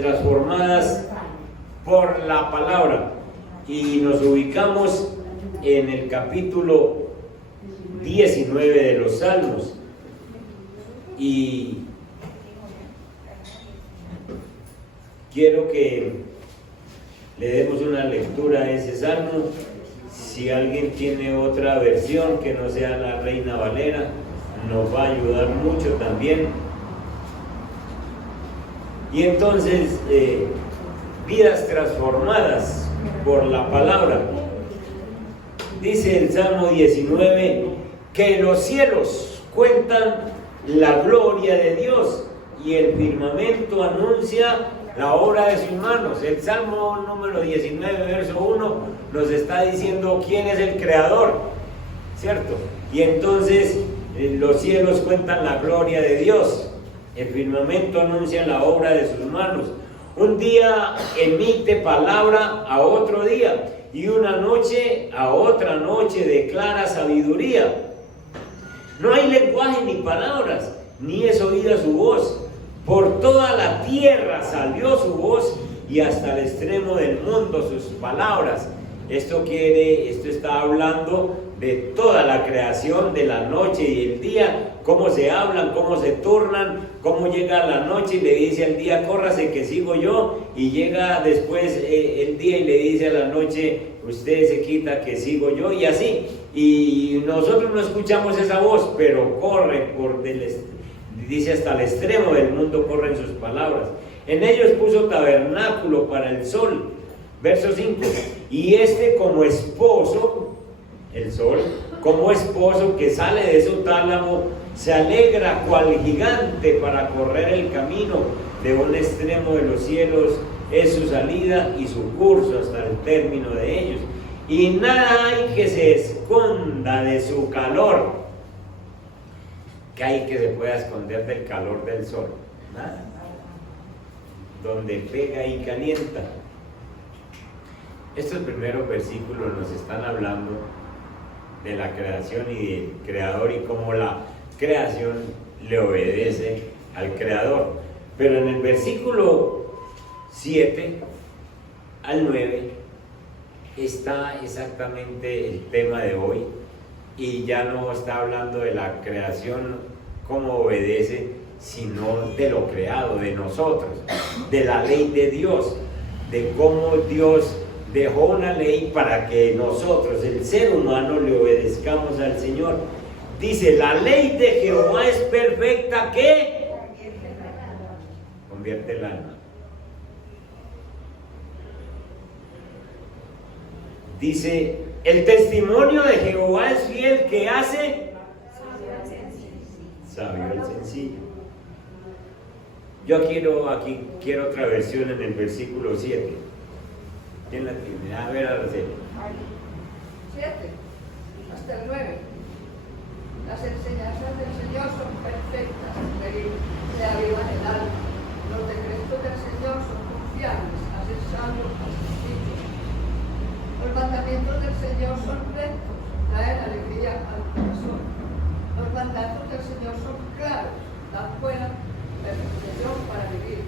transformadas por la palabra. Y nos ubicamos en el capítulo 19 de los Salmos. Y quiero que le demos una lectura a ese salmo. Si alguien tiene otra versión que no sea la Reina Valera, nos va a ayudar mucho también. Y entonces, vidas transformadas por la palabra. Dice el Salmo 19 que los cielos cuentan la gloria de Dios y el firmamento anuncia la obra de sus manos. El Salmo número 19, verso 1 nos está diciendo quién es el creador, ¿cierto? Y entonces los cielos cuentan la gloria de Dios, el firmamento anuncia la obra de sus manos. Un día emite palabra a otro día, y una noche a otra noche declara sabiduría. No hay lenguaje ni palabras, ni es oída su voz. Por toda la tierra salió su voz, y hasta el extremo del mundo sus palabras. Esto está hablando de toda la creación, de la noche y el día, cómo se hablan, cómo se turnan, cómo llega la noche y le dice al día, córrase que sigo yo, y llega después el día y le dice a la noche, usted se quita que sigo yo, y así. Y nosotros no escuchamos esa voz, pero corre dice hasta el extremo del mundo corren sus palabras. En ellos puso tabernáculo para el sol. Verso 5. Y como esposo, el sol, como esposo que sale de su tálamo, se alegra cual gigante para correr el camino. De un extremo de los cielos es su salida y su curso hasta el término de ellos. Y nada hay que se esconda de su calor. ¿Qué hay que se pueda esconder del calor del sol? Nada. Donde pega y calienta. Estos primeros versículos nos están hablando de la creación y del creador y cómo la creación le obedece al creador. Pero en el versículo 7 al 9 está exactamente el tema de hoy, y ya no está hablando de la creación como obedece, sino de lo creado, de nosotros, de la ley de Dios, de cómo Dios dejó una ley para que nosotros, el ser humano, le obedezcamos al Señor. Dice, la ley de Jehová es perfecta, ¿qué? Convierte el alma. Dice, el testimonio de Jehová es fiel, que hace sabio al sencillo. Yo quiero otra versión en el versículo 7. ¿Quién la tiene? A ver, Araceli. 7 hasta el 9. Las enseñanzas del Señor son perfectas, se avivan el alma. Los decretos del Señor son confiables, hacen sabio al sencillo. Los mandamientos del Señor son rectos, traen alegría al corazón. Los mandatos del Señor son claros, dan buena reflexión para vivir.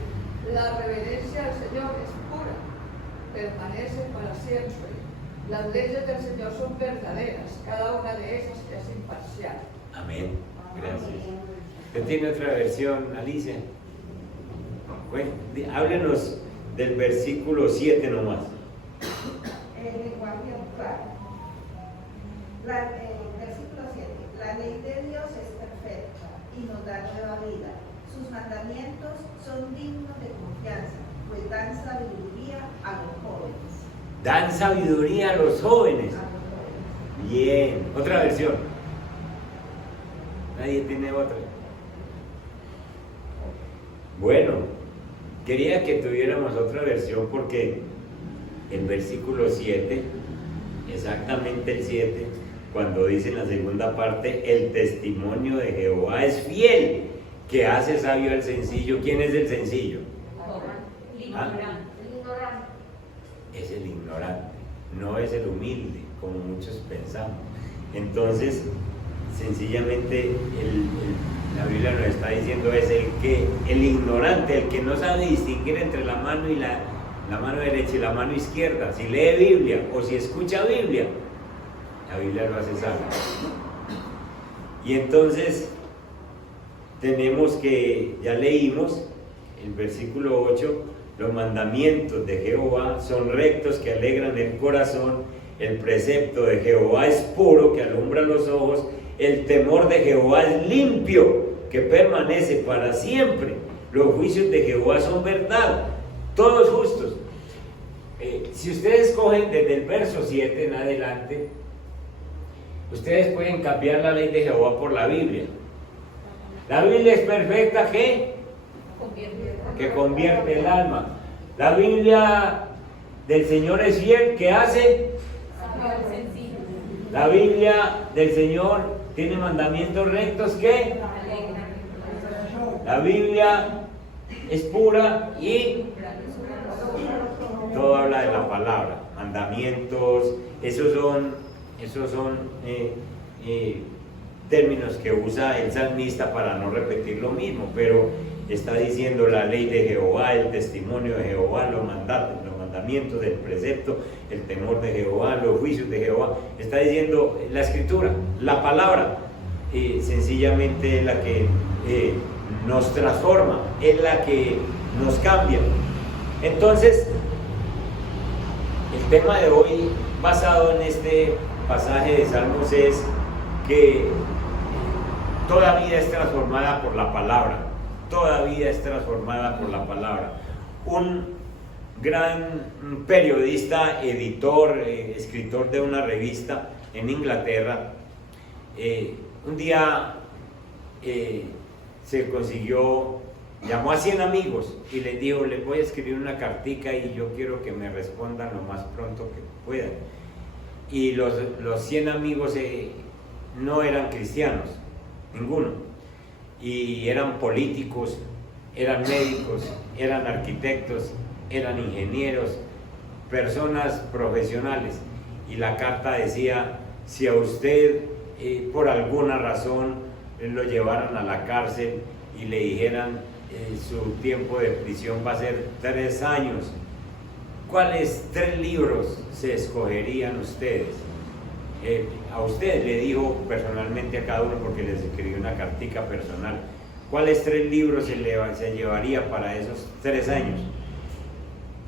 La reverencia al Señor es pura, permanece para siempre. Las leyes del Señor son verdaderas, cada una de ellas es imparcial. Amén. Gracias. ¿Usted tiene otra versión, Alicia? Bueno, háblenos del versículo 7 nomás. El lenguaje actual. Versículo 7. La ley de Dios es perfecta y nos da nueva vida. Sus mandamientos son dignos de confianza, pues dan sabiduría a los jóvenes. Dan sabiduría a los jóvenes. Bien. Otra versión. Nadie tiene otra. Bueno, quería que tuviéramos otra versión porque el versículo 7, exactamente el 7, cuando dice en la segunda parte, el testimonio de Jehová es fiel, que hace sabio al sencillo. ¿Quién es el sencillo? ¿Ah? Es el ignorante, no es el humilde, como muchos pensamos. Entonces, sencillamente la Biblia nos está diciendo es el ignorante, el que no sabe distinguir entre la mano y la mano derecha y la mano izquierda, si lee Biblia o si escucha Biblia, la Biblia lo hace sabio. Y entonces tenemos que, ya leímos el versículo 8, los mandamientos de Jehová son rectos que alegran el corazón, el precepto de Jehová es puro que alumbra los ojos, el temor de Jehová es limpio que permanece para siempre, los juicios de Jehová son verdad, todos justos. Si ustedes cogen desde el verso 7 en adelante, ustedes pueden cambiar la ley de Jehová por la Biblia. La Biblia es perfecta, ¿qué? Que convierte el alma. La Biblia del Señor es fiel, ¿qué hace? La Biblia del Señor tiene mandamientos rectos, ¿qué? La Biblia es pura y todo habla de la palabra, mandamientos, esos son términos que usa el salmista para no repetir lo mismo, pero está diciendo la ley de Jehová, el testimonio de Jehová, los mandamientos del precepto, el temor de Jehová, los juicios de Jehová. Está diciendo la escritura, la palabra, sencillamente es la que nos transforma, es la que nos cambia. Entonces, el tema de hoy, basado en este pasaje de Salmos, es que toda vida es transformada por la palabra. Toda vida es transformada por la palabra. Un gran periodista, editor, escritor de una revista en Inglaterra, un día se consiguió, llamó a 100 amigos y les dijo: les voy a escribir una cartica y yo quiero que me respondan lo más pronto que puedan. Y los 100 amigos no eran cristianos, ninguno, y eran políticos, eran médicos, eran arquitectos, eran ingenieros, personas profesionales. Y la carta decía: si a usted por alguna razón lo llevaran a la cárcel y le dijeran su tiempo de prisión va a ser 3 años, ¿cuáles 3 libros se escogerían ustedes? A usted le dijo personalmente a cada uno, porque les escribió una cartica personal, ¿cuáles 3 libros se llevaría para esos 3 años?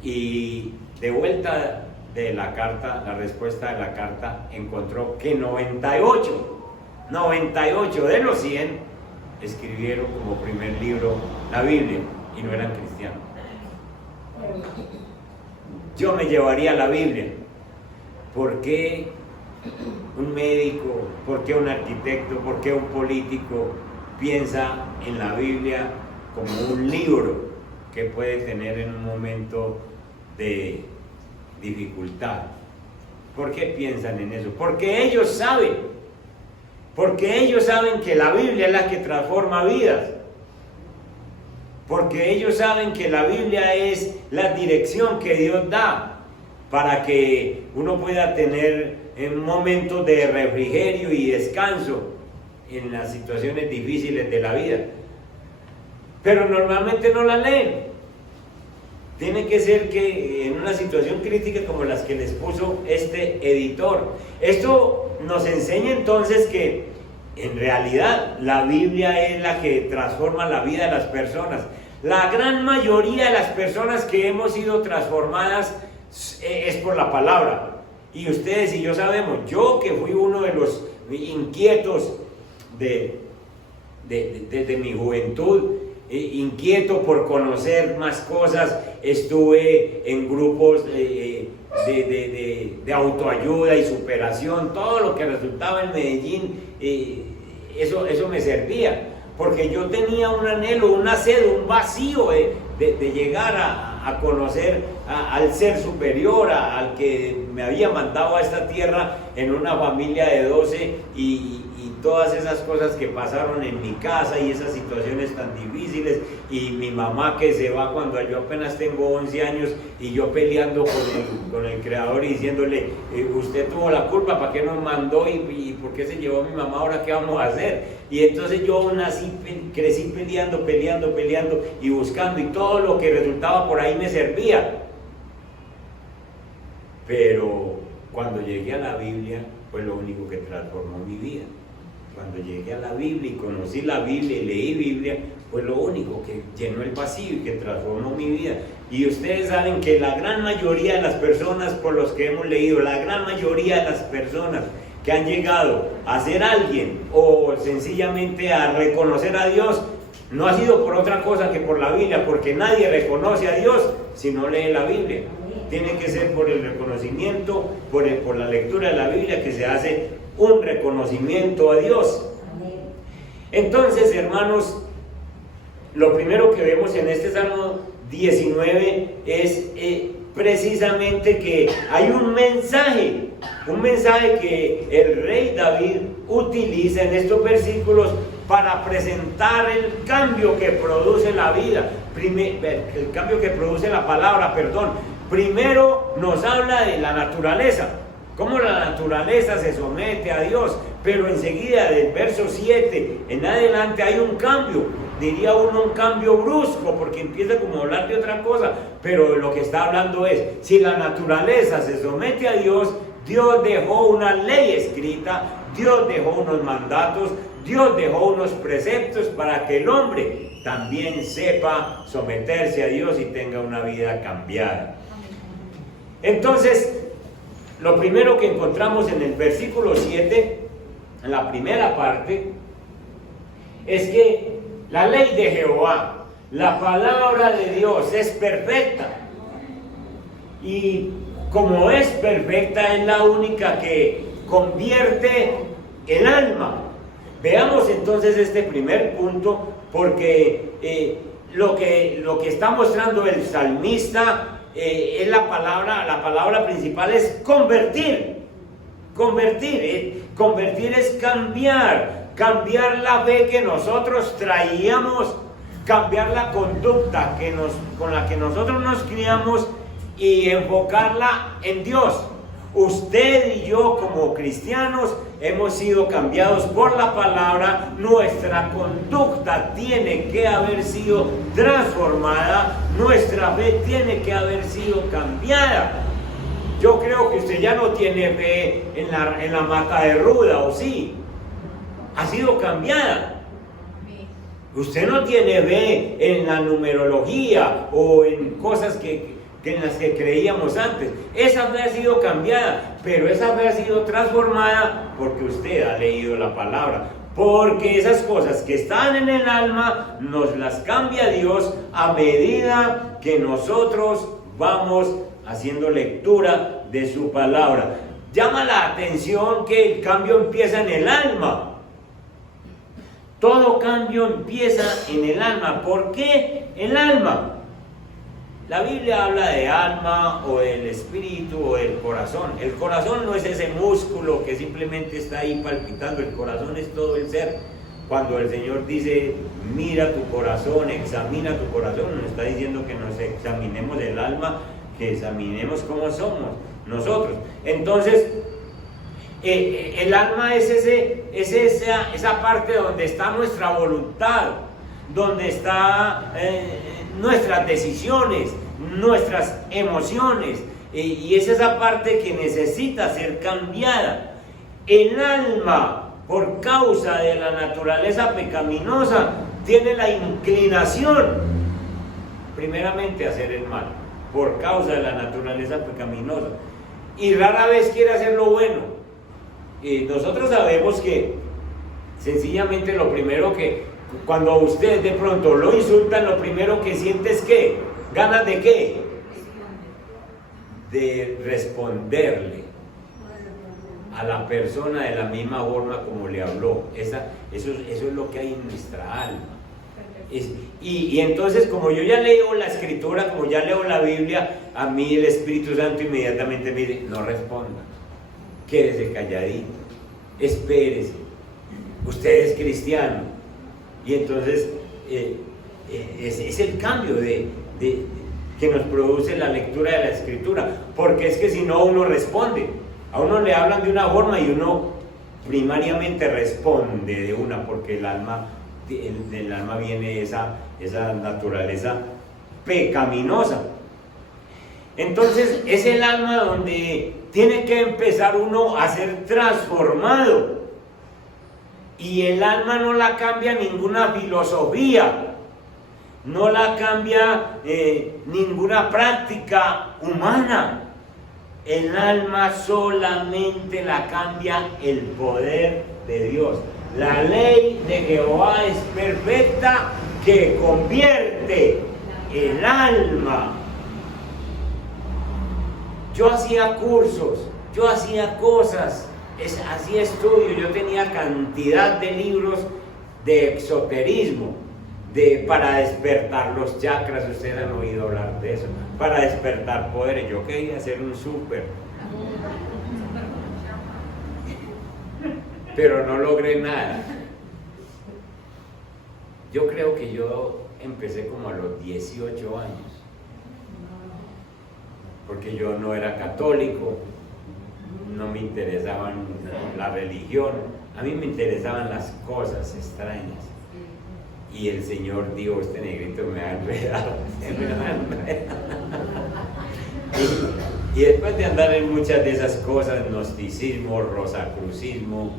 Y de vuelta de la carta, la respuesta de la carta, encontró que 98 de los 100 escribieron como primer libro la Biblia y no eran cristianos. Yo me llevaría la Biblia. ¿Por qué un médico, por qué un arquitecto, por qué un político piensa en la Biblia como un libro que puede tener en un momento de dificultad? ¿Por qué piensan en eso? Porque ellos saben que la Biblia es la que transforma vidas, porque ellos saben que la Biblia es la dirección que Dios da para que uno pueda tener momentos de refrigerio y descanso en las situaciones difíciles de la vida. Pero normalmente no la leen. Tiene que ser que en una situación crítica como las que les puso este editor. Esto nos enseña entonces que en realidad la Biblia es la que transforma la vida de las personas. La gran mayoría de las personas que hemos sido transformadas es por la palabra. Y ustedes y yo sabemos, yo que fui uno de los inquietos desde mi juventud, inquieto por conocer más cosas, estuve en grupos de autoayuda y superación, todo lo que resultaba en Medellín, eso me servía, porque yo tenía un anhelo, una sed, un vacío de llegar a conocer al ser superior, al que me había mandado a esta tierra en una familia de 12 y todas esas cosas que pasaron en mi casa y esas situaciones tan difíciles, y mi mamá que se va cuando yo apenas tengo 11 años y yo peleando con el Creador y diciéndole, usted tuvo la culpa, ¿para qué nos mandó y por qué se llevó a mi mamá? ¿Ahora qué vamos a hacer? Y entonces yo crecí peleando y buscando, y todo lo que resultaba por ahí me servía. Pero cuando llegué a la Biblia fue lo único que transformó mi vida. Cuando llegué a la Biblia y conocí la Biblia y leí Biblia, fue lo único que llenó el vacío y que transformó mi vida. Y ustedes saben que la gran mayoría de las personas por los que hemos leído, la gran mayoría de las personas que han llegado a ser alguien o sencillamente a reconocer a Dios, no ha sido por otra cosa que por la Biblia, porque nadie reconoce a Dios si no lee la Biblia. Tiene que ser por el reconocimiento, por la lectura de la Biblia, que se hace un reconocimiento a Dios. Entonces, hermanos, lo primero que vemos en este Salmo 19 es precisamente que hay un mensaje que el rey David utiliza en estos versículos para presentar el cambio que produce la vida, el cambio que produce la palabra, perdón. Primero nos habla de la naturaleza, cómo la naturaleza se somete a Dios, pero enseguida del verso 7 en adelante hay un cambio, diría uno un cambio brusco, porque empieza como a hablar de otra cosa, pero lo que está hablando es, si la naturaleza se somete a Dios, Dios dejó una ley escrita, Dios dejó unos mandatos, Dios dejó unos preceptos para que el hombre también sepa someterse a Dios y tenga una vida cambiada. Entonces, lo primero que encontramos en el versículo 7, en la primera parte, es que la ley de Jehová, la palabra de Dios es perfecta. Y como es perfecta, es la única que convierte el alma. Veamos entonces este primer punto, porque lo que está mostrando el salmista es la palabra principal es convertir. Convertir es cambiar la fe que nosotros traíamos, cambiar la conducta con la que nosotros nos criamos y enfocarla en Dios. Usted y yo como cristianos hemos sido cambiados por la palabra, nuestra conducta tiene que haber sido transformada, nuestra fe tiene que haber sido cambiada. Yo creo que usted ya no tiene fe en la mata de ruda, ¿o sí? Ha sido cambiada. Usted no tiene fe en la numerología o en cosas en las que creíamos antes. Esa fe ha sido cambiada, pero esa fe ha sido transformada porque usted ha leído la palabra, porque esas cosas que están en el alma nos las cambia Dios a medida que nosotros vamos haciendo lectura de su palabra. Llama la atención que el cambio empieza en el alma. Todo cambio empieza en el alma. ¿Por qué el alma? La Biblia habla de alma o del espíritu o del corazón. El corazón no es ese músculo que simplemente está ahí palpitando. El corazón es todo el ser. Cuando el Señor dice, mira tu corazón, examina tu corazón, nos está diciendo que nos examinemos el alma, que examinemos cómo somos nosotros. Entonces, el alma es esa parte donde está nuestra voluntad, donde está nuestras decisiones, nuestras emociones, y es esa parte que necesita ser cambiada. El alma, por causa de la naturaleza pecaminosa, tiene la inclinación primeramente a hacer el mal, por causa de la naturaleza pecaminosa, y rara vez quiere hacer lo bueno. Nosotros sabemos que sencillamente lo primero que, cuando a usted de pronto lo insultan, lo primero que siente es ¿qué? ¿Ganas de qué? De responderle a la persona de la misma forma como le habló. Eso es lo que hay en nuestra alma. Y entonces, como yo ya leo la escritura, como ya leo la Biblia, a mí el Espíritu Santo inmediatamente me dice, no responda, quédese calladito, espérese, usted es cristiano. Y entonces es el cambio que nos produce la lectura de la Escritura, porque es que si no uno responde, a uno le hablan de una forma y uno primariamente responde de una, porque del alma viene esa naturaleza pecaminosa. Entonces es el alma donde tiene que empezar uno a ser transformado, y el alma no la cambia ninguna filosofía, no la cambia ninguna práctica humana. El alma solamente la cambia el poder de Dios. La ley de Jehová es perfecta, que convierte el alma. Yo hacía cursos, yo hacía cosas, hacía estudios, yo tenía cantidad de libros de exoterismo, para despertar los chakras. Ustedes han oído hablar de eso, para despertar poderes. Yo quería hacer un súper, pero no logré nada. Yo creo que yo empecé como a los 18 años, porque yo no era católico, no me interesaban la religión, a mí me interesaban las cosas extrañas. Y el Señor dijo, este negrito me ha enredado, y después de andar en muchas de esas cosas, gnosticismo, rosacrucismo,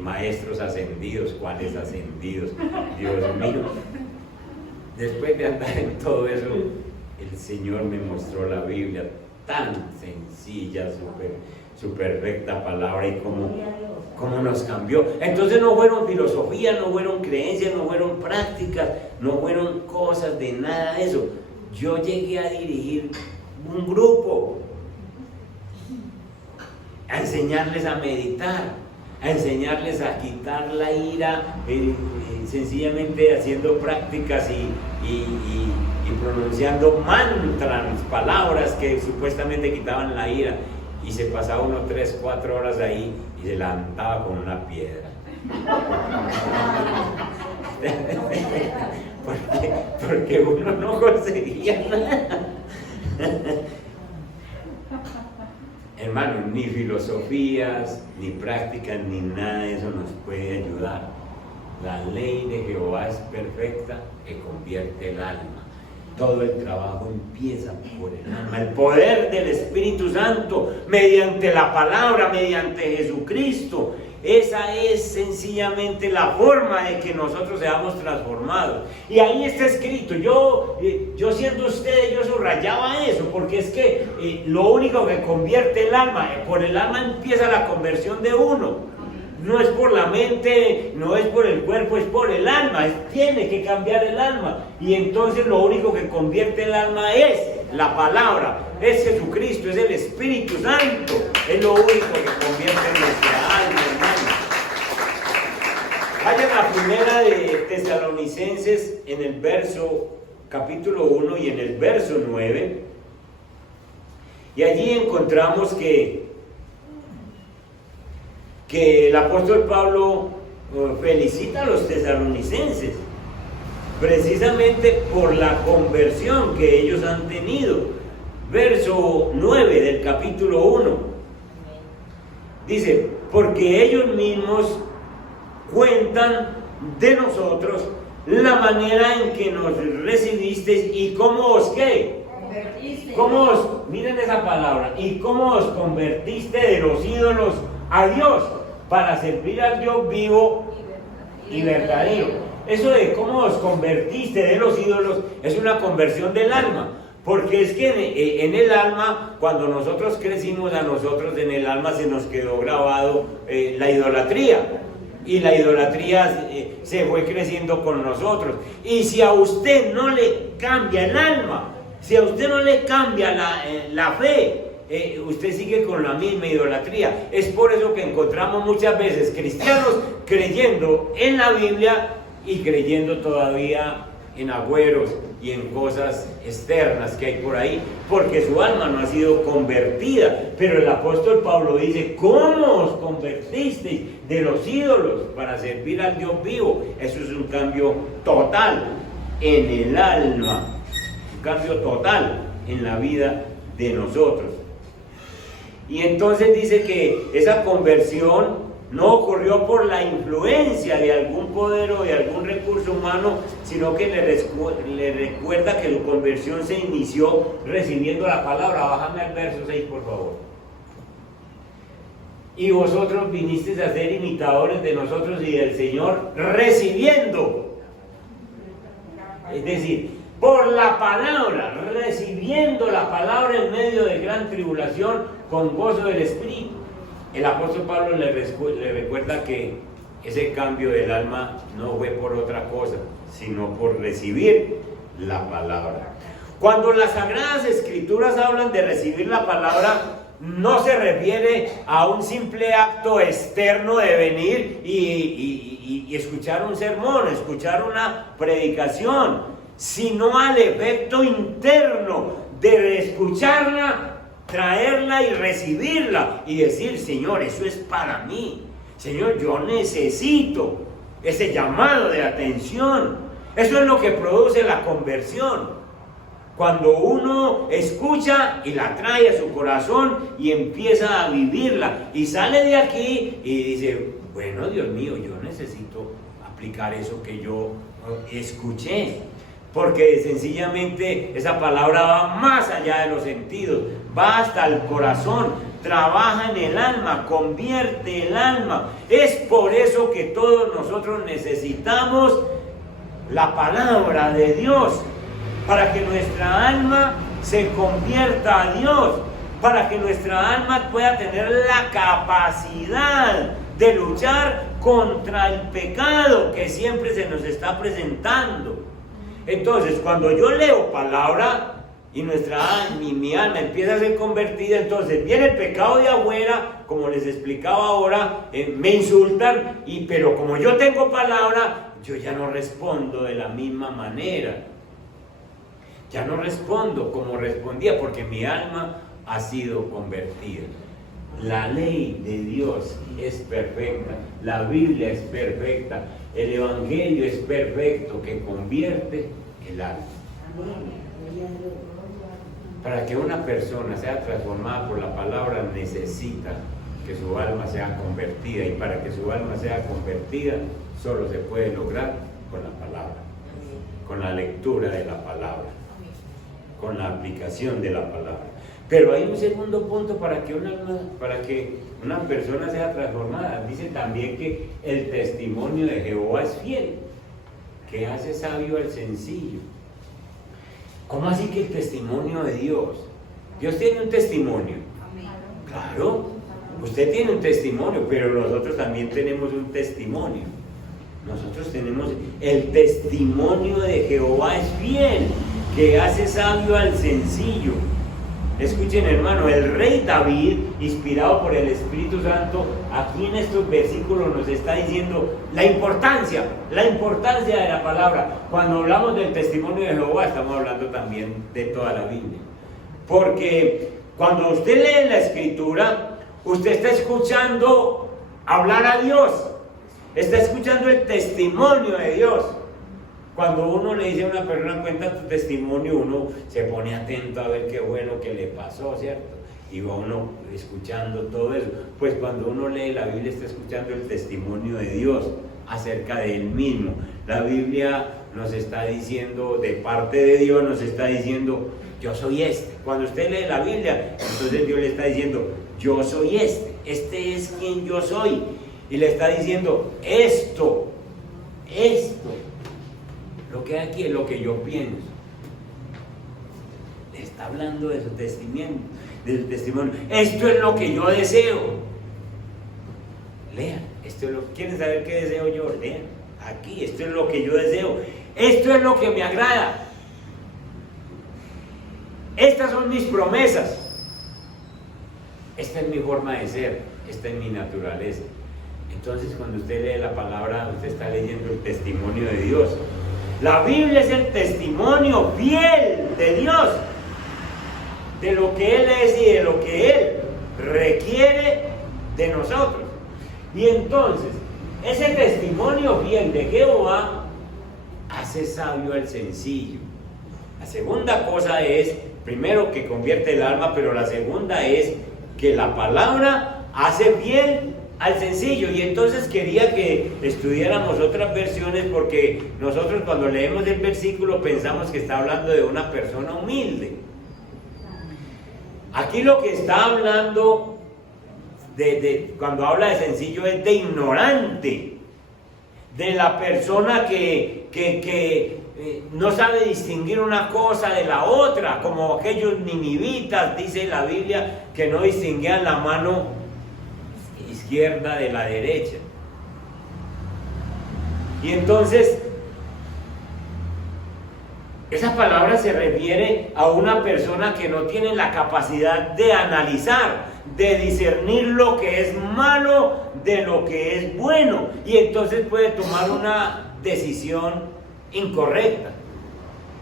maestros ascendidos, ¿cuáles ascendidos? Dios mío. Después de andar en todo eso, el Señor me mostró la Biblia, tan sencilla, su perfecta palabra, y cómo nos cambió. Entonces no fueron filosofías, no fueron creencias, no fueron prácticas, no fueron cosas de nada de eso. Yo llegué a dirigir un grupo, a enseñarles a meditar, a enseñarles a quitar la ira, sencillamente haciendo prácticas y pronunciando mantras, palabras que supuestamente quitaban la ira. Y se pasaba uno 3-4 horas ahí y se levantaba con una piedra. porque uno no conseguía nada. Hermano, ni filosofías, ni prácticas, ni nada de eso nos puede ayudar. La ley de Jehová es perfecta, que convierte el alma. Todo el trabajo empieza por el alma. El poder del Espíritu Santo, mediante la palabra, mediante Jesucristo. Esa es sencillamente la forma de que nosotros seamos transformados. Y ahí está escrito. Yo siendo usted, yo subrayaba eso, porque es que lo único que convierte el alma, por el alma empieza la conversión de uno. No es por la mente, no es por el cuerpo, es por el alma. Tiene que cambiar el alma. Y entonces lo único que convierte el alma es la palabra, es Jesucristo, es el Espíritu Santo. Es lo único que convierte nuestra alma, hermano. Vayan a la primera de Tesalonicenses, en el capítulo 1 y en el verso 9. Y allí encontramos que el apóstol Pablo felicita a los tesalonicenses precisamente por la conversión que ellos han tenido. Verso 9 del capítulo 1 dice: porque ellos mismos cuentan de nosotros la manera en que nos recibisteis y cómo os ¿qué? Miren esa palabra, y cómo os convertiste de los ídolos a Dios, para servir al Dios vivo y verdadero. Eso de cómo os convertiste de los ídolos es una conversión del alma, porque es que en el alma, cuando nosotros crecimos, a nosotros en el alma se nos quedó grabado la idolatría, y la idolatría se fue creciendo con nosotros. Y si a usted no le cambia el alma, si a usted no le cambia la fe, usted sigue con la misma idolatría. Es por eso que encontramos muchas veces cristianos creyendo en la Biblia y creyendo todavía en agüeros y en cosas externas que hay por ahí, porque su alma no ha sido convertida. Pero el apóstol Pablo dice: ¿cómo os convertisteis de los ídolos para servir al Dios vivo? Eso es un cambio total en el alma, un cambio total en la vida de nosotros. Y entonces dice que esa conversión no ocurrió por la influencia de algún poder o de algún recurso humano, sino que le recuerda que su conversión se inició recibiendo la palabra. Bájame al verso 6, por favor. Y vosotros vinisteis a ser imitadores de nosotros y del Señor, recibiendo. Es decir, por la palabra, recibiendo la palabra en medio de gran tribulación, con gozo del Espíritu. El apóstol Pablo le recuerda que ese cambio del alma no fue por otra cosa, sino por recibir la palabra. Cuando las Sagradas Escrituras hablan de recibir la palabra, no se refiere a un simple acto externo de venir y escuchar un sermón, escuchar una predicación, sino al efecto interno de escucharla, traerla y recibirla y decir: Señor, eso es para mí. Señor, yo necesito ese llamado de atención. Eso es lo que produce la conversión. Cuando uno escucha y la trae a su corazón y empieza a vivirla y sale de aquí y dice: bueno, Dios mío, yo necesito aplicar eso que yo escuché. Porque sencillamente esa palabra va más allá de los sentidos, va hasta el corazón, trabaja en el alma, convierte el alma. Es por eso que todos nosotros necesitamos la palabra de Dios, para que nuestra alma se convierta a Dios, para que nuestra alma pueda tener la capacidad de luchar contra el pecado que siempre se nos está presentando. Entonces, cuando yo leo palabra y mi alma empieza a ser convertida, entonces viene el pecado de afuera, como les explicaba ahora, me insultan, pero como yo tengo palabra, yo ya no respondo de la misma manera. Ya no respondo como respondía, porque mi alma ha sido convertida. La ley de Dios es perfecta, la Biblia es perfecta, el Evangelio es perfecto, que convierte el alma. Para que una persona sea transformada por la palabra, necesita que su alma sea convertida, y para que su alma sea convertida solo se puede lograr con la palabra, con la lectura de la palabra, con la aplicación de la palabra. Pero hay un segundo punto para que una persona sea transformada. Dice también que el testimonio de Jehová es fiel, que hace sabio al sencillo. ¿Cómo así que el testimonio de Dios? Dios tiene un testimonio. Claro, usted tiene un testimonio, pero nosotros también tenemos un testimonio. Nosotros tenemos el testimonio de Jehová es fiel, que hace sabio al sencillo. Escuchen, hermano, el rey David, inspirado por el Espíritu Santo, aquí en estos versículos nos está diciendo la importancia de la palabra. Cuando hablamos del testimonio de Jehová, estamos hablando también de toda la Biblia. Porque cuando usted lee la Escritura, usted está escuchando hablar a Dios, está escuchando el testimonio de Dios. Cuando uno le dice a una persona: cuenta tu testimonio, uno se pone atento a ver qué bueno que le pasó, ¿cierto? Y va uno escuchando todo eso. Pues cuando uno lee la Biblia, está escuchando el testimonio de Dios acerca de Él mismo. La Biblia nos está diciendo, de parte de Dios, nos está diciendo: yo soy este. Cuando usted lee la Biblia, entonces Dios le está diciendo: yo soy este es quien yo soy. Y le está diciendo: esto, lo que hay aquí es lo que yo pienso. Le está hablando de su testimonio, Esto es lo que yo deseo. Lean, ¿quieren saber qué deseo yo? Lean, aquí, esto es lo que yo deseo. Esto es lo que me agrada. Estas son mis promesas. Esta es mi forma de ser, esta es mi naturaleza. Entonces, cuando usted lee la palabra, usted está leyendo el testimonio de Dios. La Biblia es el testimonio fiel de Dios, de lo que Él es y de lo que Él requiere de nosotros. Y entonces, ese testimonio fiel de Jehová hace sabio al sencillo. La segunda cosa es, primero, que convierte el alma, pero la segunda es que la palabra hace fiel al sencillo. Y entonces quería que estudiáramos otras versiones, porque nosotros cuando leemos el versículo pensamos que está hablando de una persona humilde. Aquí lo que está hablando cuando habla de sencillo es de ignorante, de la persona que no sabe distinguir una cosa de la otra, como aquellos ninivitas, dice la Biblia, que no distinguían la mano izquierda de la derecha. Y entonces, esa palabra se refiere a una persona que no tiene la capacidad de analizar, de discernir lo que es malo de lo que es bueno, y entonces puede tomar una decisión incorrecta.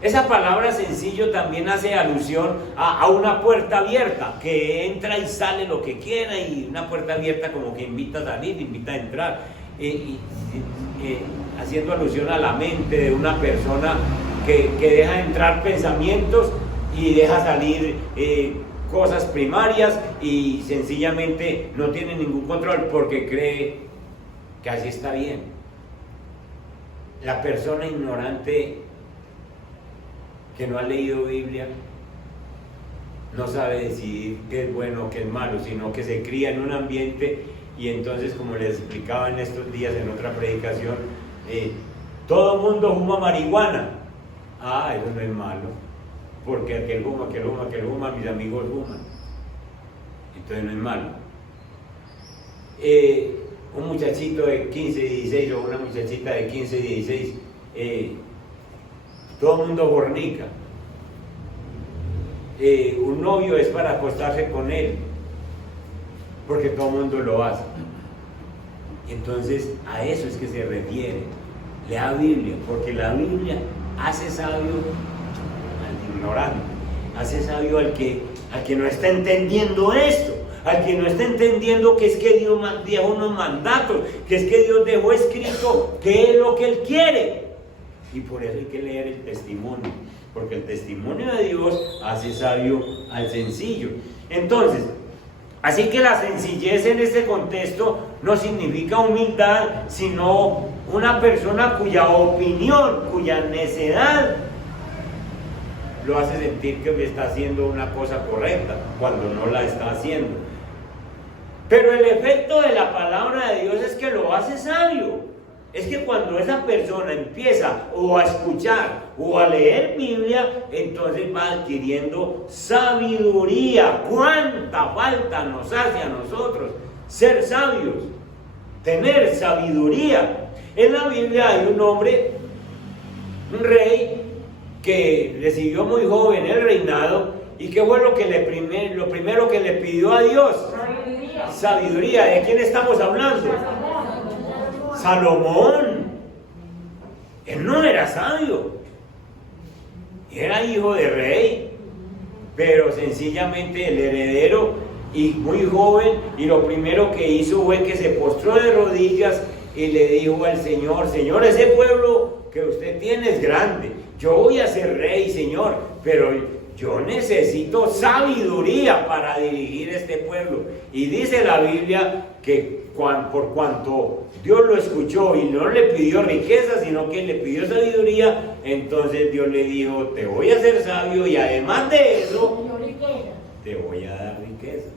Esa palabra sencillo también hace alusión a una puerta abierta, que entra y sale lo que quiera, y una puerta abierta como que invita a salir, invita a entrar, haciendo alusión a la mente de una persona que deja entrar pensamientos y deja salir cosas primarias, y sencillamente no tiene ningún control porque cree que así está bien. La persona ignorante que no ha leído Biblia no sabe decidir qué es bueno o qué es malo, sino que se cría en un ambiente, y entonces, como les explicaba en estos días en otra predicación, todo el mundo fuma marihuana. Ah, eso no es malo, porque aquel fuma, mis amigos fuman, entonces no es malo. Un muchachito de 15, 16 o una muchachita de 15, 16, todo el mundo fornica. Un novio es para acostarse con él, porque todo el mundo lo hace. Entonces, a eso es que se refiere. Lea Biblia, porque la Biblia hace sabio al ignorante, hace sabio al que no está entendiendo esto, al que no está entendiendo que es que Dios dejó unos mandatos, que es que Dios dejó escrito qué es lo que Él quiere. Y por eso hay que leer el testimonio, porque el testimonio de Dios hace sabio al sencillo. Entonces, así que la sencillez en este contexto no significa humildad, sino una persona cuya opinión, cuya necedad lo hace sentir que está haciendo una cosa correcta cuando no la está haciendo. Pero el efecto de la palabra de Dios es que lo hace sabio. Es que cuando esa persona empieza o a escuchar o a leer Biblia, entonces va adquiriendo sabiduría. ¿Cuánta falta nos hace a nosotros ser sabios? Tener sabiduría. En la Biblia hay un hombre, un rey, que recibió muy joven el reinado. ¿Y qué fue lo primero que le pidió a Dios? Sabiduría. Sabiduría. ¿De quién estamos hablando? Salomón. Él no era sabio, era hijo de rey, pero sencillamente el heredero, y muy joven, y lo primero que hizo fue que se postró de rodillas y le dijo al Señor: Señor, ese pueblo que usted tiene es grande, yo voy a ser rey, Señor, pero yo necesito sabiduría para dirigir este pueblo. Y dice la Biblia que por cuanto Dios lo escuchó y no le pidió riqueza, sino que le pidió sabiduría, entonces Dios le dijo: te voy a hacer sabio, y además de eso te voy a dar riqueza.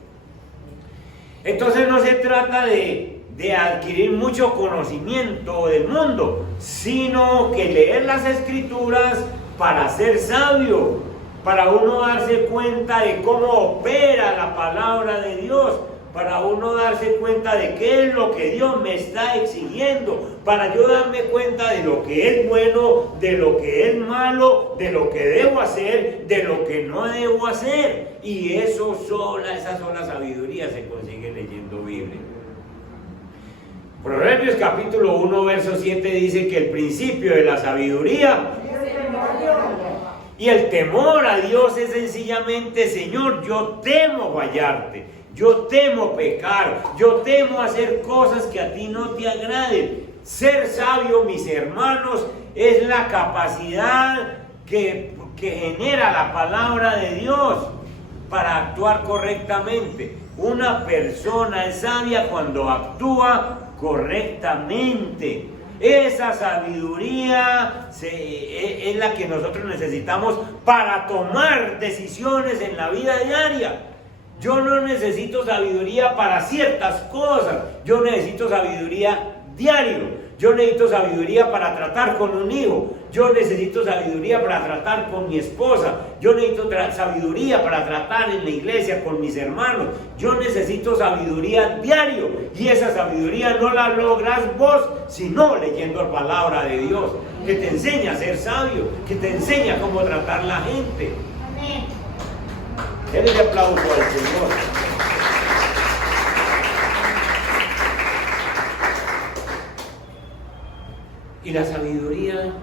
Entonces no se trata de adquirir mucho conocimiento del mundo, sino que leer las Escrituras para ser sabio, para uno darse cuenta de cómo opera la palabra de Dios, para uno darse cuenta de qué es lo que Dios me está exigiendo, para yo darme cuenta de lo que es bueno, de lo que es malo, de lo que debo hacer, de lo que no debo hacer. Y esa sola sabiduría se consigue leyendo Biblia. Proverbios capítulo 1, verso 7 dice que el principio de la sabiduría y el temor a Dios es sencillamente, Señor, yo temo fallarte, yo temo pecar, yo temo hacer cosas que a ti no te agraden. Ser sabio, mis hermanos, es la capacidad que genera la palabra de Dios para actuar correctamente. Una persona es sabia cuando actúa correctamente. Esa sabiduría es la que nosotros necesitamos para tomar decisiones en la vida diaria. Yo no necesito sabiduría para ciertas cosas, yo necesito sabiduría diario. Yo necesito sabiduría para tratar con un hijo. Yo necesito sabiduría para tratar con mi esposa. Yo necesito sabiduría para tratar en la iglesia con mis hermanos. Yo necesito sabiduría diario. Y esa sabiduría no la logras vos, sino leyendo la palabra de Dios, que te enseña a ser sabio, que te enseña cómo tratar a la gente. Amén. Denle un aplauso al Señor. Y la sabiduría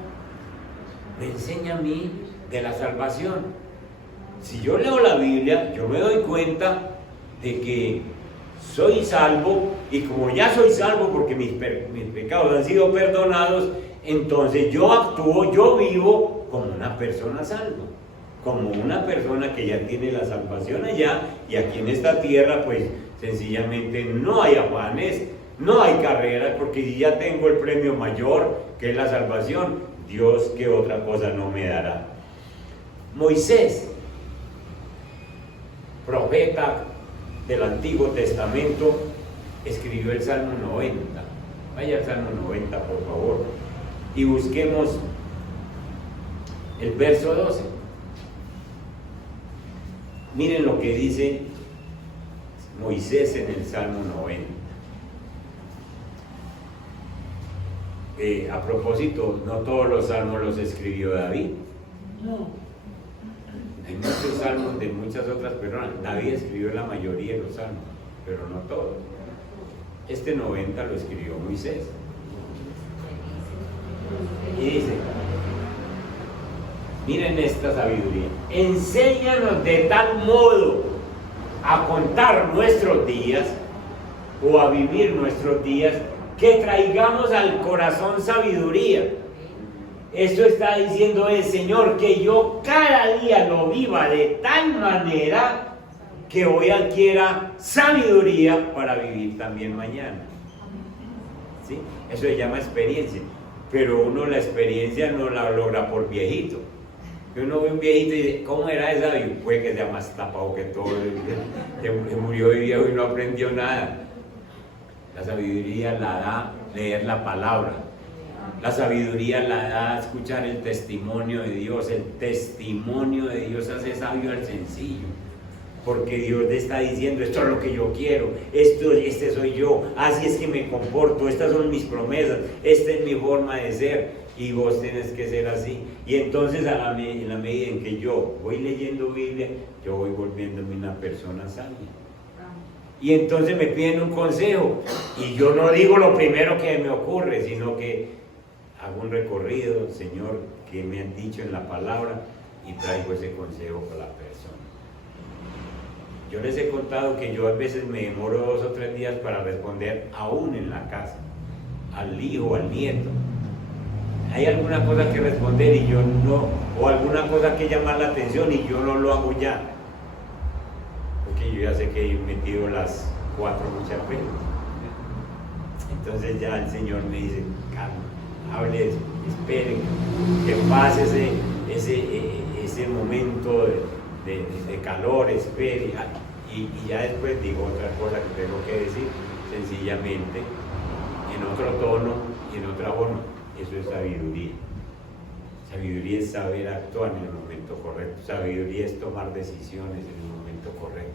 me enseña a mí de la salvación. Si yo leo la Biblia, yo me doy cuenta de que soy salvo, y como ya soy salvo porque mis pecados han sido perdonados, entonces yo actúo, yo vivo como una persona salva, como una persona que ya tiene la salvación allá, y aquí en esta tierra pues sencillamente no hay afanes, no hay carreras, porque si ya tengo el premio mayor, que es la salvación, Dios qué otra cosa no me dará. Moisés, profeta del Antiguo Testamento, escribió el Salmo 90. Vaya al Salmo 90, por favor, y busquemos el verso 12. Miren lo que dice Moisés en el Salmo 90. A propósito, no todos los salmos los escribió David. No. Hay muchos salmos de muchas otras personas. David escribió la mayoría de los salmos, pero no todos. Este 90 lo escribió Moisés. Y dice, miren esta sabiduría: enséñanos de tal modo a contar nuestros días o a vivir nuestros días, que traigamos al corazón sabiduría. Esto está diciendo el Señor, que yo cada día lo viva de tal manera que hoy adquiera sabiduría para vivir también mañana. ¿Sí? Eso se llama experiencia, pero uno la experiencia no la logra por viejito. Uno ve un viejito y dice, ¿cómo era esa? Y puede que sea más tapado que todo, que murió de viejo y no aprendió nada. La sabiduría la da leer la palabra. La sabiduría la da escuchar el testimonio de Dios. El testimonio de Dios hace sabio al sencillo. Porque Dios le está diciendo, esto es lo que yo quiero, este soy yo, así es que me comporto, estas son mis promesas, esta es mi forma de ser, y vos tenés que ser así. Y entonces en la medida en que yo voy leyendo Biblia, yo voy volviéndome una persona sabia. Y entonces me piden un consejo, y yo no digo lo primero que me ocurre, sino que hago un recorrido, Señor, que me han dicho en la palabra, y traigo ese consejo para la persona. Yo les he contado que yo a veces me demoro 2 o 3 días para responder, aún en la casa, al hijo, al nieto. Hay alguna cosa que responder y yo no, o alguna cosa que llamar la atención y yo no lo hago ya. Porque yo ya sé que he metido las 4 muchas veces. Entonces ya el Señor me dice, calma, hable, espere, que pase ese momento de calor, espere, y ya después digo otra cosa que tengo que decir, sencillamente, en otro tono y en otra forma. Eso es sabiduría. Sabiduría es saber actuar en el momento correcto. Sabiduría es tomar decisiones en el momento correcto.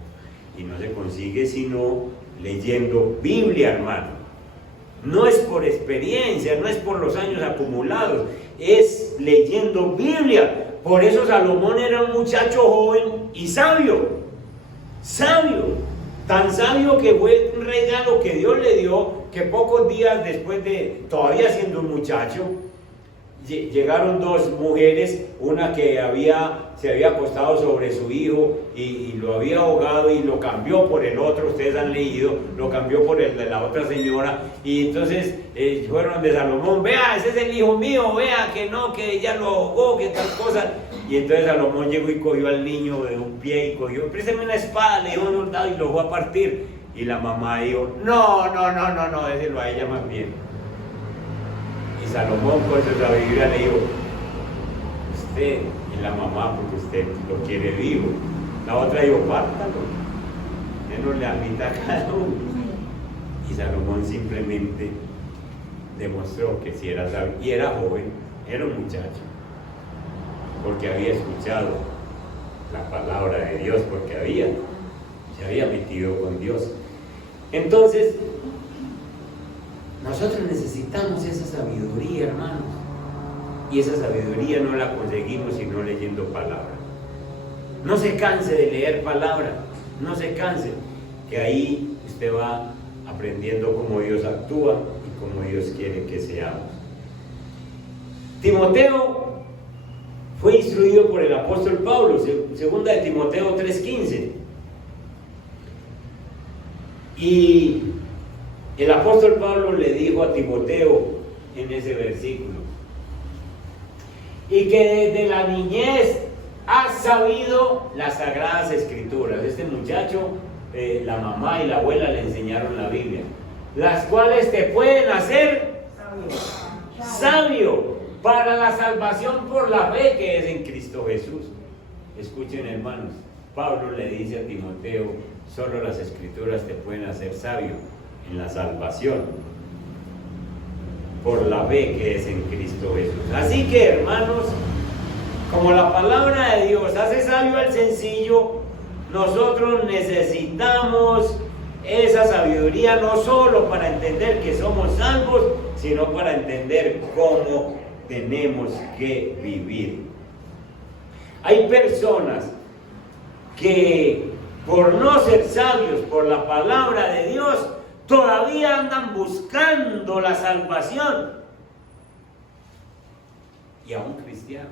Y no se consigue sino leyendo Biblia, hermano. No es por experiencia, no es por los años acumulados, es leyendo Biblia. Por eso Salomón era un muchacho joven y sabio. Sabio. Tan sabio que fue un regalo que Dios le dio, que pocos días después de, todavía siendo un muchacho, llegaron dos mujeres, una que se había acostado sobre su hijo y lo había ahogado y lo cambió por el otro, ustedes han leído, lo cambió por el de la otra señora, y entonces fueron de Salomón, vea, ese es el hijo mío, vea, que no, que ella lo ahogó, que tal cosa. Y entonces Salomón llegó y cogió al niño de un pie y cogió, préstame una espada, le dio un soldado y lo fue a partir. Y la mamá dijo, no, déselo a ella más bien. Y Salomón con su sabiduría le dijo, usted y la mamá, porque usted lo quiere vivo. La otra dijo, pártalo, dénosle a mitad cada uno. Y Salomón simplemente demostró que si era sabio, y era joven, era un muchacho, porque había escuchado la palabra de Dios, porque se había metido con Dios. Entonces, nosotros necesitamos esa sabiduría, hermanos, y esa sabiduría no la conseguimos sino leyendo palabra. No se canse de leer palabra, no se canse, que ahí usted va aprendiendo cómo Dios actúa y cómo Dios quiere que seamos. Timoteo fue instruido por el apóstol Pablo, segunda de Timoteo 3:15. Y el apóstol Pablo le dijo a Timoteo en ese versículo, y que desde la niñez has sabido las sagradas escrituras. Este muchacho, la mamá y la abuela le enseñaron la Biblia, las cuales te pueden hacer sabio para la salvación por la fe que es en Cristo Jesús. Escuchen, hermanos, Pablo le dice a Timoteo, solo las escrituras te pueden hacer sabio en la salvación por la fe que es en Cristo Jesús. Así que, hermanos, como la palabra de Dios hace sabio al sencillo, nosotros necesitamos esa sabiduría no solo para entender que somos salvos, sino para entender cómo tenemos que vivir. Hay personas que por no ser sabios por la palabra de Dios todavía andan buscando la salvación, y aún cristianos,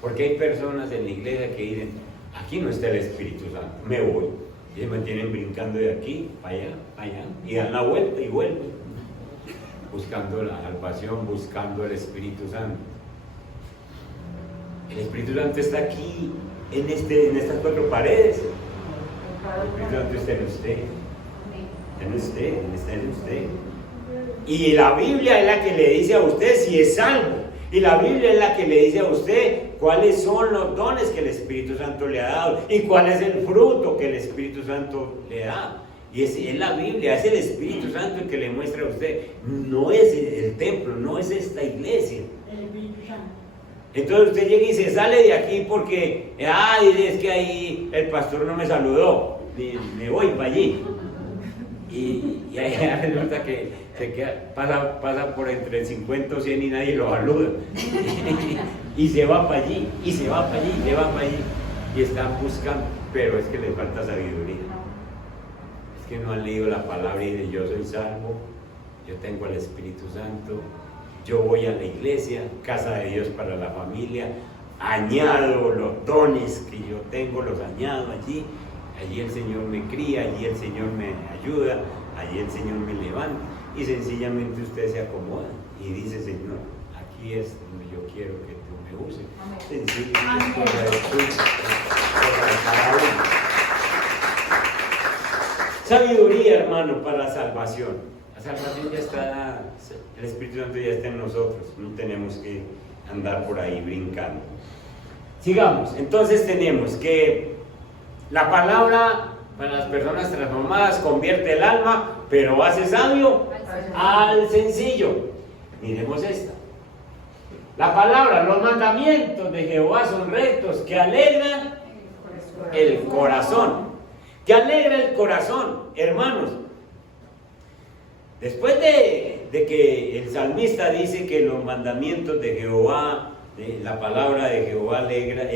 porque hay personas en la iglesia que dicen, aquí no está el Espíritu Santo, me voy, y se mantienen brincando de aquí para allá, y dan la vuelta y vuelven, buscando la salvación, buscando el Espíritu Santo. El Espíritu Santo está aquí, en estas cuatro paredes. El Espíritu Santo está en usted. Está en usted. Y la Biblia es la que le dice a usted si es salvo. Y la Biblia es la que le dice a usted cuáles son los dones que el Espíritu Santo le ha dado y cuál es el fruto que el Espíritu Santo le da. Y es la Biblia, es el Espíritu Santo el que le muestra a usted. No es el templo, no es esta iglesia. Entonces usted llega y se sale de aquí porque, es que ahí el pastor no me saludó, me voy para allí. Y ahí resulta que se queda, pasa por entre 50 o 100 y nadie lo saluda. Y se va para allí, y se va para allí, y se va para allí. Y están buscando, pero es que les falta sabiduría. Es que no han leído la palabra y dicen, yo soy salvo, yo tengo el Espíritu Santo, yo voy a la iglesia, casa de Dios para la familia, añado los dones que yo tengo, los añado allí el Señor me cría, allí el Señor me ayuda, allí el Señor me levanta, y sencillamente usted se acomoda y dice, Señor, aquí es donde yo quiero que tú me uses. Sencillo, sabiduría, hermano, para la salvación. La salvación ya está, el Espíritu Santo ya está en nosotros, no tenemos que andar por ahí brincando. Sigamos, entonces tenemos que la palabra para las personas transformadas convierte el alma, pero hace sabio al sencillo. Miremos esta. La palabra, los mandamientos de Jehová son rectos, que alegran el corazón. Que alegra el corazón, hermanos. Después de que el salmista dice que los mandamientos de Jehová, la palabra de Jehová alegra,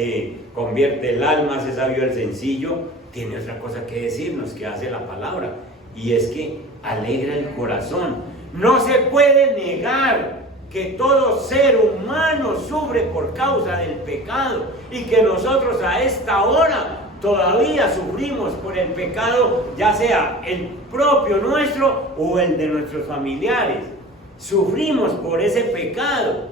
convierte el alma, hace sabio al sencillo, tiene otra cosa que decirnos que hace la palabra, y es que alegra el corazón. No se puede negar que todo ser humano sufre por causa del pecado y que nosotros a esta hora todavía sufrimos por el pecado, ya sea el propio nuestro o el de nuestros familiares. Sufrimos por ese pecado.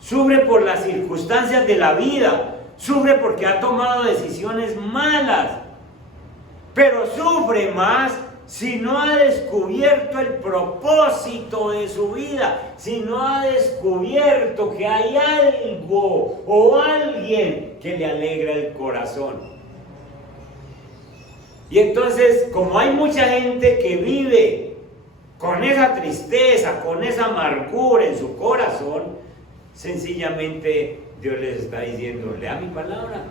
Sufre por las circunstancias de la vida. Sufre porque ha tomado decisiones malas. Pero sufre más si no ha descubierto el propósito de su vida, si no ha descubierto que hay algo o alguien que le alegra el corazón. Y entonces, como hay mucha gente que vive con esa tristeza, con esa amargura en su corazón, sencillamente Dios les está diciendo: lea mi palabra,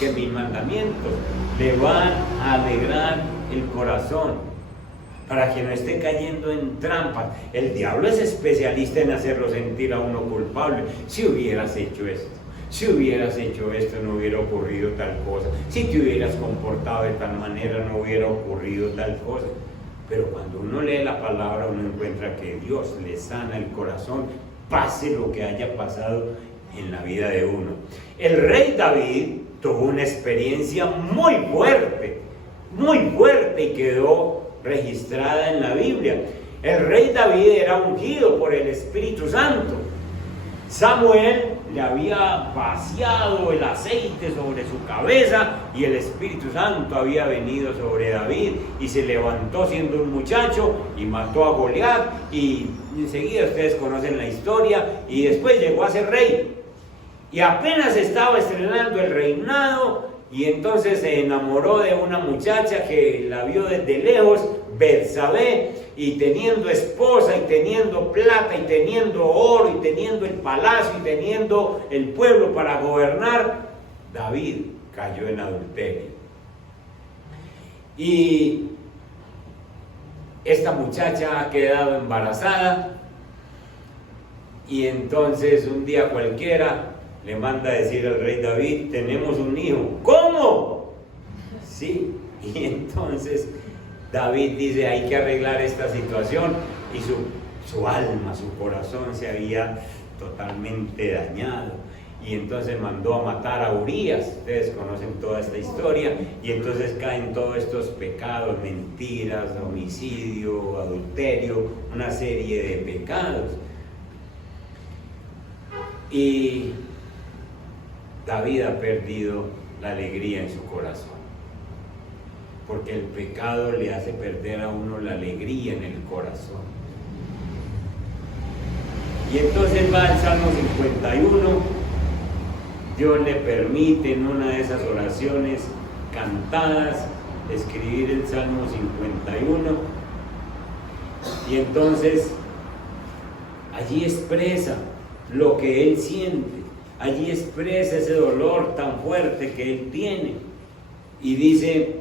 que mis mandamientos le van a alegrar el corazón, para que no esté cayendo en trampas. El diablo es especialista en hacerlo sentir a uno culpable. Si hubieras hecho esto, si hubieras hecho esto, no hubiera ocurrido tal cosa. Si te hubieras comportado de tal manera, no hubiera ocurrido tal cosa. Pero cuando uno lee la palabra, uno encuentra que Dios le sana el corazón, pase lo que haya pasado en la vida de uno. El rey David tuvo una experiencia muy fuerte y quedó registrada en la Biblia. El rey David era ungido por el Espíritu Santo. Samuel le había vaciado el aceite sobre su cabeza y el Espíritu Santo había venido sobre David y se levantó siendo un muchacho y mató a Goliat, y enseguida ustedes conocen la historia, y después llegó a ser rey. Y apenas estaba estrenando el reinado, y entonces se enamoró de una muchacha que la vio desde lejos, Betsabé, y teniendo esposa, y teniendo plata, y teniendo oro, y teniendo el palacio, y teniendo el pueblo para gobernar, David cayó en adulterio. Y esta muchacha ha quedado embarazada, y entonces un día cualquiera le manda a decir al rey David: tenemos un hijo. ¿Cómo? Sí. Y entonces David dice: hay que arreglar esta situación. Y su alma, su corazón se había totalmente dañado. Y entonces mandó a matar a Urías. Ustedes conocen toda esta historia. Y entonces caen todos estos pecados: mentiras, homicidio, adulterio, una serie de pecados. Y David ha perdido la alegría en su corazón, porque el pecado le hace perder a uno la alegría en el corazón. Y entonces va al Salmo 51. Dios le permite en una de esas oraciones cantadas escribir el Salmo 51, y entonces allí expresa lo que él siente. Allí expresa ese dolor tan fuerte que él tiene. Y dice: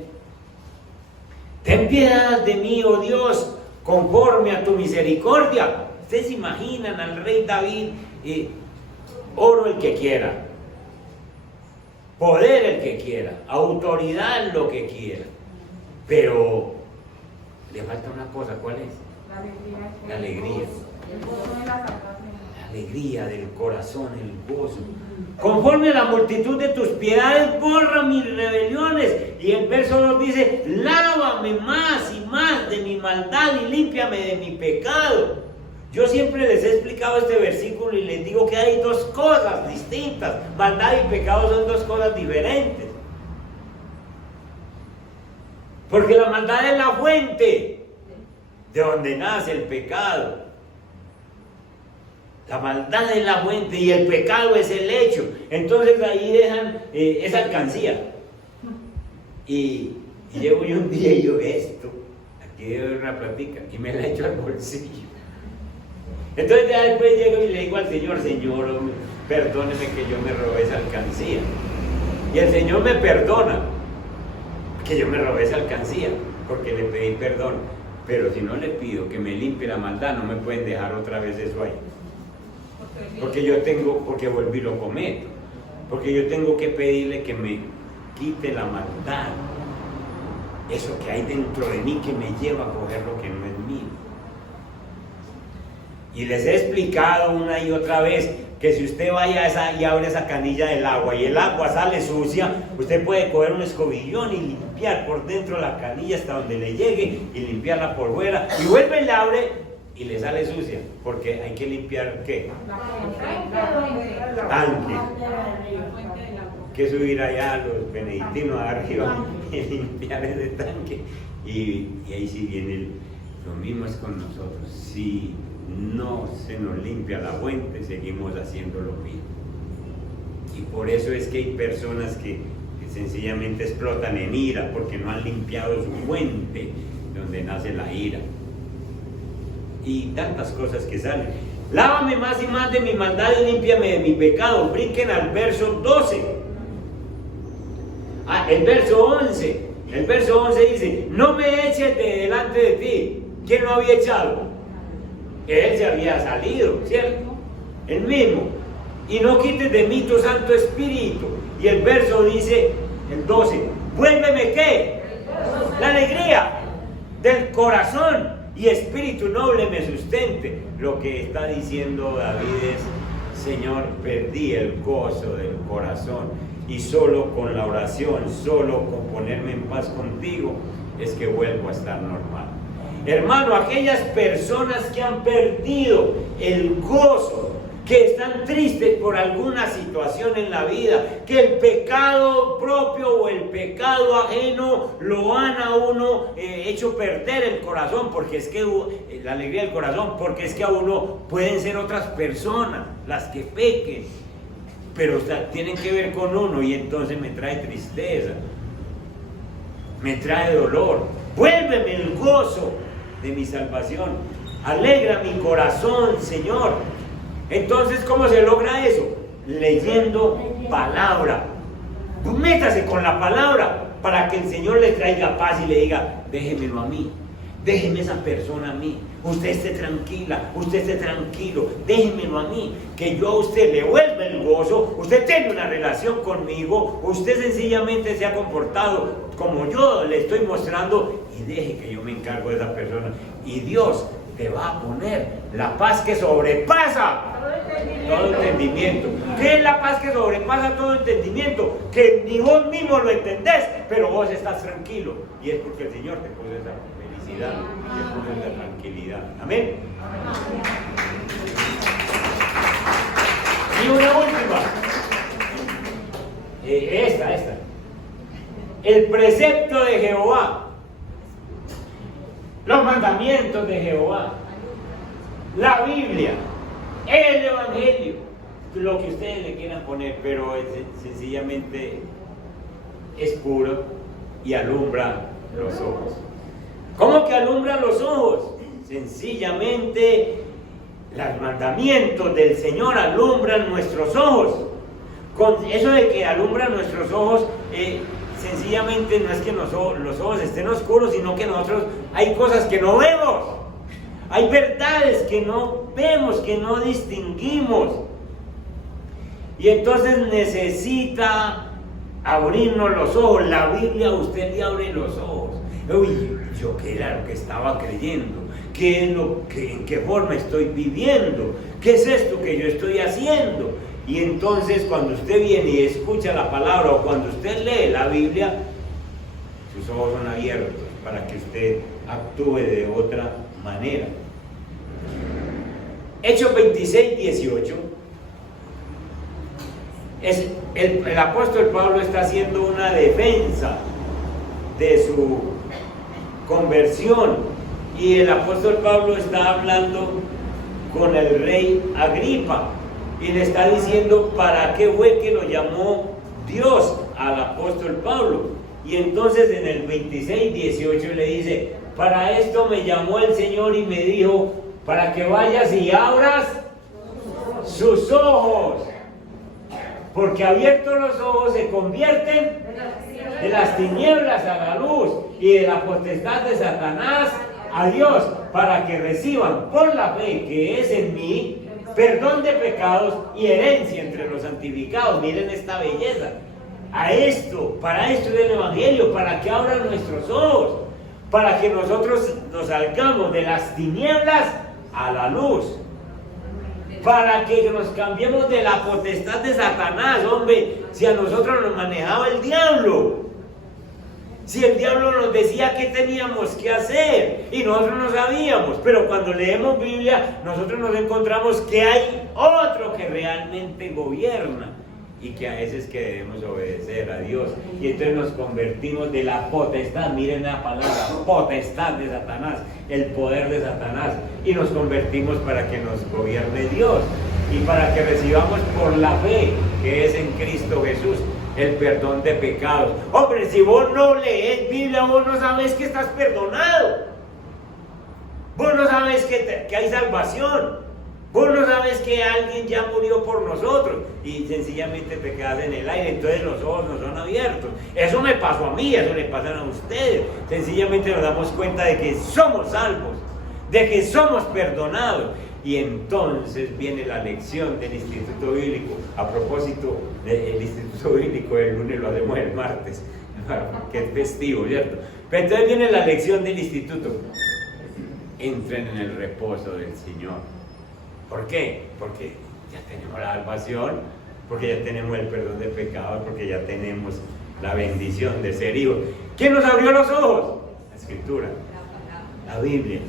ten piedad de mí, oh Dios, conforme a tu misericordia. Ustedes se imaginan al rey David: oro el que quiera, poder el que quiera, autoridad lo que quiera. Pero le falta una cosa. ¿Cuál es? La alegría. La alegría del corazón, el gozo. Conforme a la multitud de tus piedades, borra mis rebeliones. Y el verso 2 dice: lávame más y más de mi maldad y límpiame de mi pecado. Yo siempre les he explicado este versículo y les digo que hay dos cosas distintas. Maldad y pecado son dos cosas diferentes. Porque la maldad es la fuente de donde nace el pecado. La maldad es la fuente y el pecado es el hecho. Entonces ahí dejan esa alcancía. Y llego yo un día y yo: esto, aquí debe haber una platica, y me la echo al bolsillo. Entonces ya después llego y le digo al Señor: Señor, perdóneme que yo me robé esa alcancía. Y el Señor me perdona que yo me robé esa alcancía, porque le pedí perdón. Pero si no le pido que me limpie la maldad, no me pueden dejar otra vez eso ahí. Porque volví lo cometo. Porque yo tengo que pedirle que me quite la maldad. eso que hay dentro de mí que me lleva a coger lo que no es mío. Y les he explicado una y otra vez que si usted vaya y abre esa canilla del agua y el agua sale sucia, usted puede coger un escobillón y limpiar por dentro la canilla hasta donde le llegue y limpiarla por fuera, y vuelve y la abre y le sale sucia, porque hay que limpiar ¿qué? Tanque. Que subir allá a los benedictinos arriba y limpiar ese tanque, y ahí sí viene lo mismo es con nosotros. Si no se nos limpia la fuente, seguimos haciendo lo mismo. Y por eso es que hay personas que sencillamente explotan en ira, porque no han limpiado su fuente donde nace la ira. Y tantas cosas que salen. Lávame más y más de mi maldad y límpiame de mi pecado. Brinquen al verso 12. El verso 11. El verso 11 dice: no me eches de delante de ti. ¿Quién lo había echado? Él se había salido, ¿cierto? El mismo. Y no quites de mí tu Santo Espíritu. Y el verso dice, el 12: vuélveme ¿qué? La alegría del corazón y espíritu noble me sustente. Lo que está diciendo David es: Señor, perdí el gozo del corazón, y solo con la oración, solo con ponerme en paz contigo es que vuelvo a estar normal. Hermano, aquellas personas que han perdido el gozo, que están tristes por alguna situación en la vida, que el pecado propio o el pecado ajeno lo han a uno hecho perder el corazón, porque es que la alegría del corazón, porque es que a uno pueden ser otras personas las que pequen, pero tienen que ver con uno, y entonces me trae tristeza, me trae dolor. Vuélveme el gozo de mi salvación, alegra mi corazón, Señor. Entonces, ¿cómo se logra eso? Leyendo palabra. Métase con la palabra para que el Señor le traiga paz y le diga: déjemelo a mí, déjeme esa persona a mí, usted esté tranquila, usted esté tranquilo, déjemelo a mí, que yo a usted le vuelva el gozo. Usted tiene una relación conmigo, usted sencillamente se ha comportado como yo le estoy mostrando, y deje que yo me encargo de esa persona, y Dios te va a poner la paz que sobrepasa todo entendimiento. ¿Qué es la paz que sobrepasa todo entendimiento? Que ni vos mismo lo entendés, pero vos estás tranquilo, y es porque el Señor te puso esa felicidad, te puso esa tranquilidad. Amén. Y una última, esta. El precepto de Jehová, los mandamientos de Jehová, la Biblia, el Evangelio, lo que ustedes le quieran poner, pero sencillamente es puro y alumbra los ojos. ¿Cómo que alumbra los ojos? Sencillamente los mandamientos del Señor alumbran nuestros ojos. Con eso de que alumbran nuestros ojos, sencillamente no es que los ojos estén oscuros, sino que nosotros hay cosas que no vemos, hay verdades que no vemos, que no distinguimos, y entonces necesita abrirnos los ojos. La Biblia a usted le abre los ojos. Uy, yo qué era lo que estaba creyendo, en qué forma estoy viviendo, qué es esto que yo estoy haciendo. Y entonces cuando usted viene y escucha la palabra, o cuando usted lee la Biblia, sus ojos son abiertos para que usted actúe de otra manera. Hechos 26, 18. El apóstol Pablo está haciendo una defensa de su conversión, y el apóstol Pablo está hablando con el rey Agripa y le está diciendo para qué fue que lo llamó Dios al apóstol Pablo. Y entonces en el 26, 18 le dice: para esto me llamó el Señor y me dijo, para que vayas y abras sus ojos, porque abiertos los ojos se convierten de las tinieblas a la luz, y de la potestad de Satanás a Dios, para que reciban por la fe que es en mí perdón de pecados y herencia entre los santificados. Miren esta belleza. a esto, para esto del Evangelio, para que abran nuestros ojos, para que nosotros nos salgamos de las tinieblas a la luz, para que nos cambiemos de la potestad de Satanás. Hombre, si a nosotros nos manejaba el diablo, si el diablo nos decía qué teníamos que hacer y nosotros no sabíamos, pero cuando leemos Biblia nosotros nos encontramos que hay otro que realmente gobierna y que a veces que debemos obedecer a Dios, y entonces nos convertimos de la potestad, miren la palabra, potestad de Satanás, el poder de Satanás, y nos convertimos para que nos gobierne Dios y para que recibamos por la fe que es en Cristo Jesús el perdón de pecados. Hombre, si vos no lees Biblia, vos no sabes que estás perdonado, vos no sabes que hay salvación, vos no sabes que alguien ya murió por nosotros y sencillamente te quedas en el aire, entonces los ojos no son abiertos. Eso me pasó a mí, eso le pasan a ustedes. Sencillamente nos damos cuenta de que somos salvos, de que somos perdonados. Y entonces viene la lección del Instituto Bíblico. A propósito del Instituto Bíblico, el lunes lo hacemos el martes, que es festivo, ¿cierto? Pero entonces viene la lección del Instituto. Entren en el reposo del Señor. ¿Por qué? Porque ya tenemos la salvación, porque ya tenemos el perdón de pecados, porque ya tenemos la bendición de ser hijos. ¿Quién nos abrió los ojos? La Escritura, la Biblia,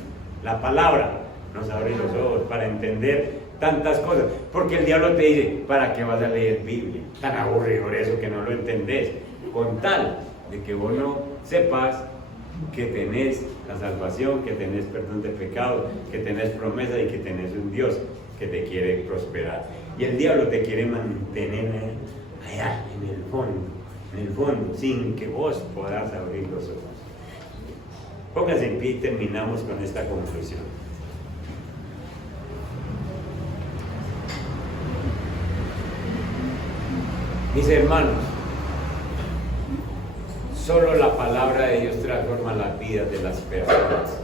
la palabra nos abre los ojos para entender tantas cosas. Porque el diablo te dice, ¿para qué vas a leer Biblia? Tan aburrido eso que no lo entendés. Con tal de que vos no sepas que tenés la salvación, que tenés perdón de pecados, que tenés promesa y que tenés un Dios que te quiere prosperar. Y el diablo te quiere mantener allá en el fondo, sin que vos puedas abrir los ojos. Pónganse en pie y terminamos con esta conclusión. Mis hermanos, solo la palabra de Dios transforma las vidas de las personas.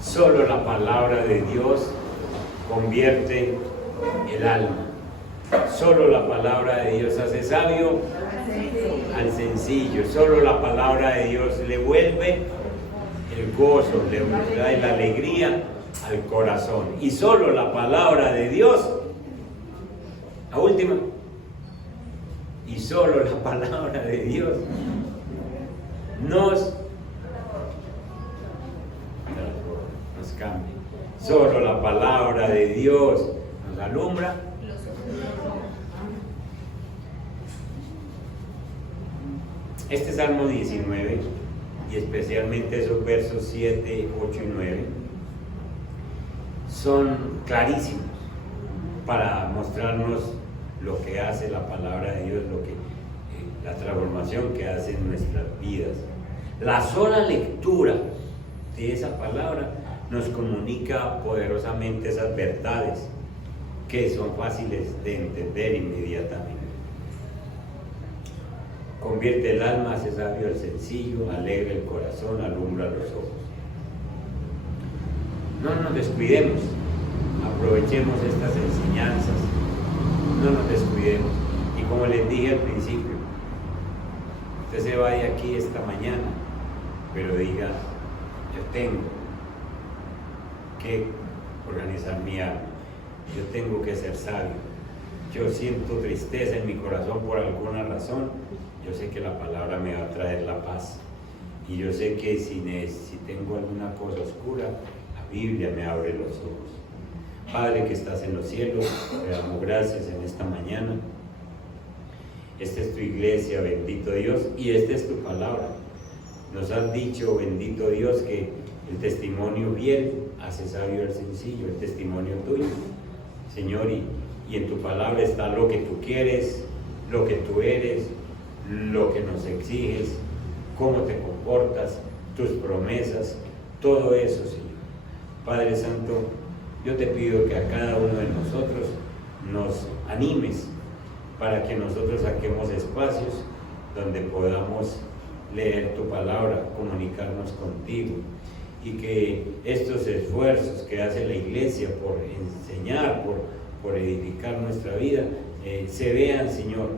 Solo la palabra de Dios convierte el alma. Solo la palabra de Dios hace sabio al sencillo. Solo la palabra de Dios le vuelve el gozo, le da la alegría al corazón. Y solo la palabra de Dios, la última, y solo la palabra de Dios nos cambia. Solo la palabra de Dios nos alumbra. Este Salmo 19, y especialmente esos versos 7, 8 y 9, son clarísimos para mostrarnos lo que hace la palabra de Dios, la transformación que hace en nuestras vidas. La sola lectura de esa palabra nos comunica poderosamente esas verdades que son fáciles de entender inmediatamente. Convierte el alma, hace sabio al sencillo, alegra el corazón, alumbra los ojos. No nos descuidemos, aprovechemos estas enseñanzas, no nos descuidemos. Y como les dije al principio, usted se va de aquí esta mañana, pero diga, yo tengo que organizar mi alma, yo tengo que ser sabio, yo siento tristeza en mi corazón por alguna razón, yo sé que la palabra me va a traer la paz, y yo sé que si tengo alguna cosa oscura, la Biblia me abre los ojos. Padre que estás en los cielos, te damos gracias en esta mañana. Esta es tu iglesia, bendito Dios, y esta es tu palabra. Nos has dicho, bendito Dios, que el testimonio fiel hace sabio al sencillo, el testimonio tuyo, Señor, y en tu palabra está lo que tú quieres, lo que tú eres, lo que nos exiges, cómo te comportas, tus promesas, todo eso, Señor. Padre Santo, yo te pido que a cada uno de nosotros nos animes para que nosotros saquemos espacios donde podamos leer tu palabra, comunicarnos contigo, y que estos esfuerzos que hace la iglesia por enseñar, por edificar nuestra vida, se vean, Señor,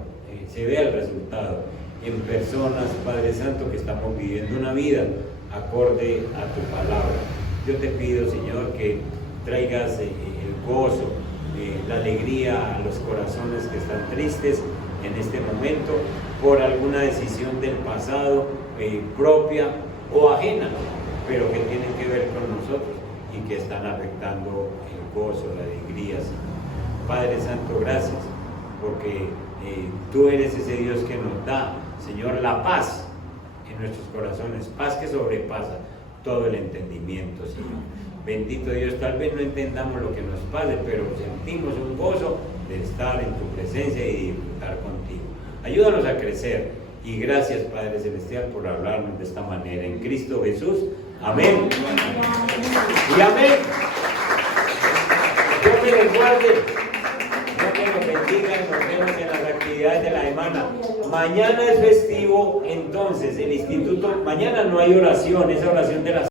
se vea el resultado en personas, Padre Santo, que estamos viviendo una vida acorde a tu palabra. Yo te pido, Señor, que traigas el gozo, la alegría a los corazones que están tristes en este momento por alguna decisión del pasado, propia o ajena, pero que tienen que ver con nosotros y que están afectando el gozo, la alegría, Señor. Padre Santo, gracias, porque tú eres ese Dios que nos da, Señor, la paz en nuestros corazones, paz que sobrepasa todo el entendimiento, Señor. Bendito Dios, tal vez no entendamos lo que nos pase, pero sentimos un gozo de estar en tu presencia y disfrutar contigo. Ayúdanos a crecer y gracias, Padre Celestial, por hablarnos de esta manera. En Cristo Jesús, amén. Y amén. Dios me les guarde, Dios me los bendiga y nos vemos en las actividades de la semana. Mañana es festivo, entonces el instituto, mañana no hay oración, esa oración de las